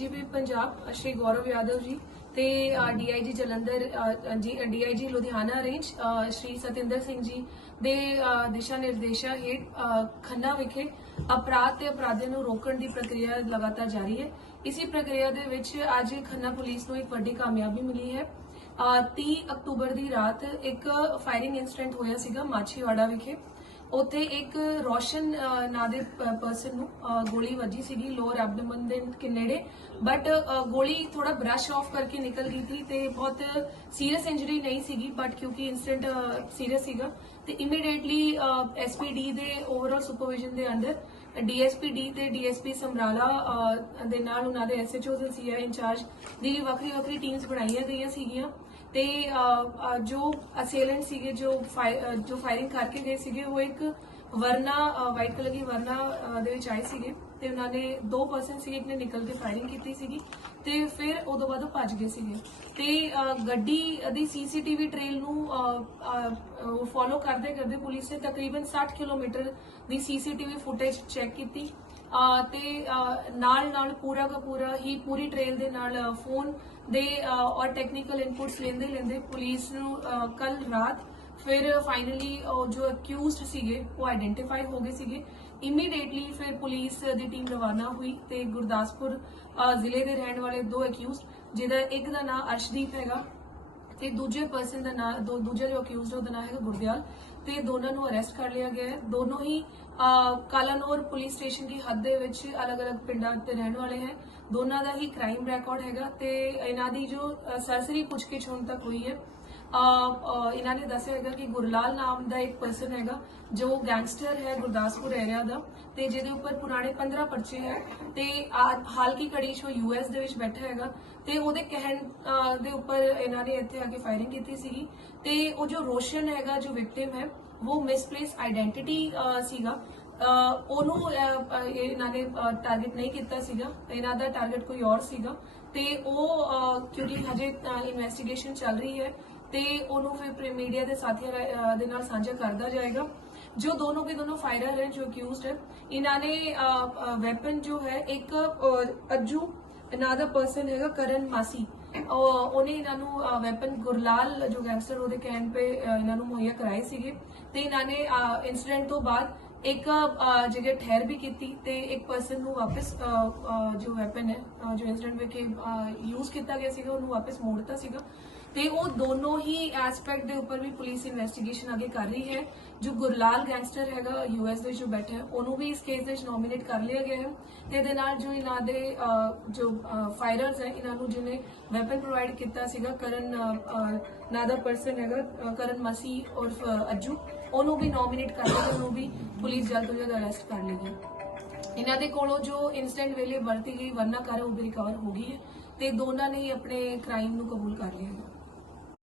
ਅ, ਸ਼੍ਰੀ ਗੌਰਵ ਯਾਦਵ ਜੀ ਤੇ DIG Jalandhar ji DIG Ludhiana range Shri Satinder Singh ji ਦੇ ਦਿਸ਼ਾ ਨਿਰਦੇਸ਼ਾਂ ਹੇਠ ਖੰਨਾ ਵਿਖੇ ਅਪਰਾਧ ਤੇ ਅਪਰਾਧੀਆਂ ਨੂੰ ਰੋਕਣ ਦੀ ਪ੍ਰਕਿਰਿਆ ਲਗਾਤਾਰ ਜਾਰੀ ਹੈ। ਇਸੇ ਪ੍ਰਕਿਰਿਆ ਦੇ ਵਿੱਚ ਅੱਜ ਖੰਨਾ ਪੁਲਿਸ ਨੂੰ ਇੱਕ ਵੱਡੀ ਕਾਮਯਾਬੀ ਮਿਲੀ ਹੈ। ਅ, 30 ਅਕਤੂਬਰ ਦੀ ਰਾਤ ਇੱਕ ਫਾਇਰਿੰਗ ਇਨਸੀਡੈਂਟ ਹੋਇਆ ਸੀਗਾ ਮਾਛੀਵਾੜਾ ਵਿਖੇ। ਉੱਥੇ ਇੱਕ ਰੋਸ਼ਨ ਨਾਂ ਦੇ ਪਰਸਨ ਨੂੰ ਗੋਲੀ ਵੱਜੀ ਸੀਗੀ ਲੋਅਰ ਐਬਡੋਮਨ ਦੇ ਨੇੜੇ ਬਟ ਗੋਲੀ ਥੋੜਾ ਬ੍ਰਸ਼ ਆਫ ਕਰਕੇ ਨਿਕਲ ਗਈ ਸੀ ਤੇ ਬਹੁਤ ਸੀਰੀਅਸ ਇੰਜਰੀ ਨਹੀਂ ਸੀਗੀ ਬਟ ਕਿਉਂਕਿ ਇਨਸੀਡੈਂਟ ਸੀਰੀਅਸ ਸੀਗਾ। ਤੇ ਇਮੀਡੀਏਟਲੀ ਐਸਪੀਡੀ ਦੇ ਓਵਰਆਲ ਸੁਪਰਵਿਜ਼ਨ ਦੇ ਅੰਡਰ ਡੀਐਸਪੀ ਡੀ ਤੇ ਡੀਐਸਪੀ ਸਮਰਾਲਾ ਦੇ ਨਾਲ ਉਹਨਾਂ ਦੇ ਐਸਐਚਓਜ਼ ਐਂਡ ਸੀਆਈ ਇੰਚਾਰਜ ਦੀ ਵੱਖਰੀ ਵੱਖਰੀ ਟੀਮਸ ਬਣਾਈਆਂ ਗਈਆਂ ਸੀਗੀਆਂ। ਤੇ ਜੋ ਅਸੇਲੈਂਟ ਸੀਗੇ, ਜੋ ਫਾਇ- ਜੋ ਫਾਇਰਿੰਗ ਕਰਕੇ ਗਏ ਸੀਗੇ, ਉਹ ਇੱਕ ਵਰਨਾ ਵਾਈਟ ਕਲਰ ਦੀ ਵਰਨਾ ਦੇ ਵਿੱਚ ਆਏ ਸੀਗੇ ਤੇ ਉਹਨਾਂ ਨੇ ਦੋ ਪਰਸਨ ਸੀਗੇ ਇੱਕ ਨੇ ਨਿਕਲ ਕੇ ਫਾਇਰਿੰਗ ਕੀਤੀ ਸੀਗੀ ਤੇ ਫਿਰ ਉਦੋਂ ਬਾਅਦ ਉਹ ਭੱਜ ਗਏ ਸੀਗੇ। ਤੇ ਗੱਡੀ ਦੀ ਸੀਸੀਟੀਵੀ ਟ੍ਰੇਲ ਨੂੰ ਫੋਲੋ ਕਰਦੇ ਕਰਦੇ ਪੁਲਿਸ ਨੇ ਤਕਰੀਬਨ 60 ਕਿਲੋਮੀਟਰ ਦੀ ਸੀਸੀਟੀਵੀ ਫੁਟੇਜ ਚੈੱਕ ਕੀਤੀ। ਅ, ਤੇ ਨਾਲ ਨਾਲ ਪੂਰਾ ਦਾ ਪੂਰਾ ਹੀ ਪੂਰੀ ਟ੍ਰੇਲ ਦੇ ਨਾਲ ਫੋਨ ਦੇ ਔਰ ਟੈਕਨੀਕਲ ਇਨਪੁਟਸ ਲੈਂਦੇ ਲੈਂਦੇ ਪੁਲਿਸ ਨੂੰ ਕੱਲ ਰਾਤ ਫਿਰ ਫਾਈਨਲੀ ਜੋ ਅਕਿਊਜ਼ਡ ਸੀਗੇ ਉਹ ਆਇਡੈਂਟੀਫਾਈ ਹੋ ਗਏ ਸੀਗੇ ਇਮੀਡੀਏਟਲੀ ਫਿਰ ਪੁਲਿਸ ਦੀ ਟੀਮ ਰਵਾਨਾ ਹੋਈ ਤੇ ਗੁਰਦਾਸਪੁਰ ਜ਼ਿਲ੍ਹੇ ਦੇ ਰਹਿਣ ਵਾਲੇ ਦੋ ਅਕਿਊਜ਼ਡ ਜਿਹਦਾ ਇੱਕ ਦਾ ਨਾਮ ਅਰਸ਼ਦੀਪ ਹੈਗਾ ਤੇ ਦੂਜੇ ਪਰਸਨ ਦਾ ਨਾਮ ਦੋ ਦੂਜਾ ਜੋ ਅਕਿਊਜ਼ਡ ਉਹਦਾ ਨਾਮ ਹੈਗਾ ਗੁਰਦਿਆਲ ਤੇ ਦੋਨਾਂ ਨੂੰ ਅਰੈਸਟ ਕਰ ਲਿਆ ਗਿਆ ਹੈ ਦੋਨੋਂ ਹੀ ਕਾਲਾਨੌਰ ਪੁਲਿਸ ਸਟੇਸ਼ਨ ਦੀ ਹੱਦ ਦੇ ਵਿੱਚ ਅਲੱਗ-ਅਲੱਗ ਪਿੰਡਾਂ ਦੇ ਰਹਿਣ ਵਾਲੇ ਹੈ ਦੋਨਾਂ ਦਾ ਹੀ ਕ੍ਰਾਈਮ ਰਿਕਾਰਡ ਹੈਗਾ ਤੇ ਇਹਨਾਂ ਦੀ ਜੋ ਸਰਸਰੀ ਪੁੱਛਗਿੱਛ ਹੁਣ ਤੱਕ ਹੋਈ ਹੈ ਇਹਨਾਂ ਨੇ ਦੱਸਿਆ ਹੈਗਾ ਕਿ ਗੁਰਲਾਲ ਨਾਮ ਦਾ ਇੱਕ ਪਰਸਨ ਹੈਗਾ, ਜੋ ਗੈਂਗਸਟਰ ਹੈ ਗੁਰਦਾਸਪੁਰ ਏਰੀਆ ਦਾ ਤੇ ਜਿਹਦੇ ਉੱਪਰ ਪੁਰਾਣੇ 15 ਪਰਚੇ ਹੈ ਤੇ ਆ- ਹਾਲ ਕੀ ਕੜੀ 'ਚ ਉਹ ਯੂਐਸ ਦੇ ਵਿੱਚ ਬੈਠਾ ਹੈਗਾ ਤੇ ਉਹਦੇ ਕਹਿਣ ਦੇ ਉੱਪਰ ਇਹਨਾਂ ਨੇ ਇੱਥੇ ਆ ਕੇ ਫਾਇਰਿੰਗ ਕੀਤੀ ਸੀਗੀ ਤੇ ਉਹ ਜੋ ਰੋਸ਼ਨ ਹੈਗਾ, ਜੋ ਵਿਕਟਿਮ ਹੈ, ਉਹ ਮਿਸਪਲੇਸ ਆਇਡੈਂਟੀਟੀ ਸੀਗਾ। ਉਹਨੂੰ ਇਹ ਇਹਨਾਂ ਨੇ ਟਾਰਗੇਟ ਨਹੀਂ ਕੀਤਾ ਸੀਗਾ, ਇਹਨਾਂ ਦਾ ਟਾਰਗੇਟ ਕੋਈ ਹੋਰ ਸੀਗਾ ਤੇ ਉਹ ਕਿਉਂਕਿ ਹਜੇ ਇਨਵੈਸਟੀਗੇਸ਼ਨ ਚੱਲ ਰਹੀ ਹੈ ਤੇ ਉਹਨੂੰ ਫਿਰ ਮੀਡੀਆ ਦੇ ਸਾਥੀਆਂ ਰਾ- ਦੇ ਨਾਲ ਸਾਂਝਾ ਕਰਦਾ ਜਾਏਗਾ। ਜੋ ਦੋਨੋਂ ਕੇ ਦੋਨੋਂ ਫਾਇਰਰ ਹੈ ਜੋ ਅਕਿਊਜ਼ਡ ਹੈ ਇਹਨਾਂ ਨੇ ਵੈਪਨ ਜੋ ਹੈ ਇੱਕ ਅ, ਅੱਜੂ ਨਾਂ ਦਾ ਪਰਸਨ ਹੈਗਾ ਕਰਨ ਮਾਸੀ। ਉਹਨੇ ਇਹਨਾਂ ਨੂੰ ਵੈਪਨ ਗੁਰਲਾਲ ਜੋ ਗੈਂਗਸਟਰ ਉਹਦੇ ਕਹਿਣ ਤੇ ਇਹਨਾਂ ਨੂੰ ਮੁਹੱਈਆ ਕਰਾਏ ਸੀਗੇ। ਤੇ ਇਹਨਾਂ ਨੇ ਇਨਸੀਡੈਂਟ ਤੋਂ ਬਾਅਦ ਇੱਕ ਜਗ੍ਹਾ ਠਹਿਰ ਵੀ ਕੀਤੀ ਤੇ ਇੱਕ ਪਰਸਨ ਨੂੰ ਵਾਪਸ ਜੋ ਵੈਪਨ ਹੈ ਜੋ ਇਨਸੀਡੈਂਟ ਵਿੱਚ ਯੂਜ਼ ਕੀਤਾ ਗਿਆ ਸੀਗਾ ਉਹਨੂੰ ਵਾਪਸ ਮੋੜਤਾ ਸੀਗਾ। ਤੇ ਉਹ ਦੋਨੋਂ ਹੀ ਐਸਪੈਕਟ ਦੇ ਉੱਪਰ ਵੀ ਪੁਲਿਸ ਇਨਵੈਸਟੀਗੇਸ਼ਨ ਅੱਗੇ ਕਰ ਰਹੀ ਹੈ। ਜੋ ਗੁਰਲਾਲ ਗੈਂਗਸਟਰ ਹੈਗਾ ਯੂਐਸ ਦੇ ਜੋ ਬੈਠਾ ਉਹਨੂੰ ਵੀ ਇਸ ਕੇਸ ਦੇ ਵਿੱਚ ਨੋਮੀਨੇਟ ਕਰ ਲਿਆ ਗਿਆ ਹੈ ਤੇ ਇਹਦੇ ਨਾਲ ਜੋ ਇਹਨਾਂ ਦੇ ਜੋ ਫਾਇਰਰਸ ਹੈ ਇਹਨਾਂ ਨੂੰ ਜਿਹਨੇ ਵੈਪਨ ਪ੍ਰੋਵਾਈਡ ਕੀਤਾ ਸੀਗਾ ਕਰਨ ਅ, ਦਾ ਪਰਸਨ ਹੈਗਾ ਕਰਨ ਮਸੀ ਔਰ ਅੱਜੂ ਉਹਨੂੰ ਵੀ ਨੋਮੀਨੇਟ ਕਰ ਲਿਆ ਉਹਨੂੰ ਵੀ ਪੁਲਿਸ ਜਲਦ ਤੋਂ ਜਲਦ ਅਰੈਸਟ ਕਰ ਲੇਗੀ ਇਹਨਾਂ ਦੇ ਕੋਲੋਂ ਜੋ ਇਨਸਟੈਂਟ ਵੇਲੇ ਵਰਤੀ ਗਈ ਵਰਨਾ ਕਰ ਉਹ ਵੀ ਰਿਕਵਰ ਹੋ ਗਈ ਹੈ ਤੇ ਦੋਨਾਂ ਨੇ ਹੀ ਆਪਣੇ ਕ੍ਰਾਈਮ ਨੂੰ ਕਬੂਲ ਕਰ ਲਿਆ ਹੈ।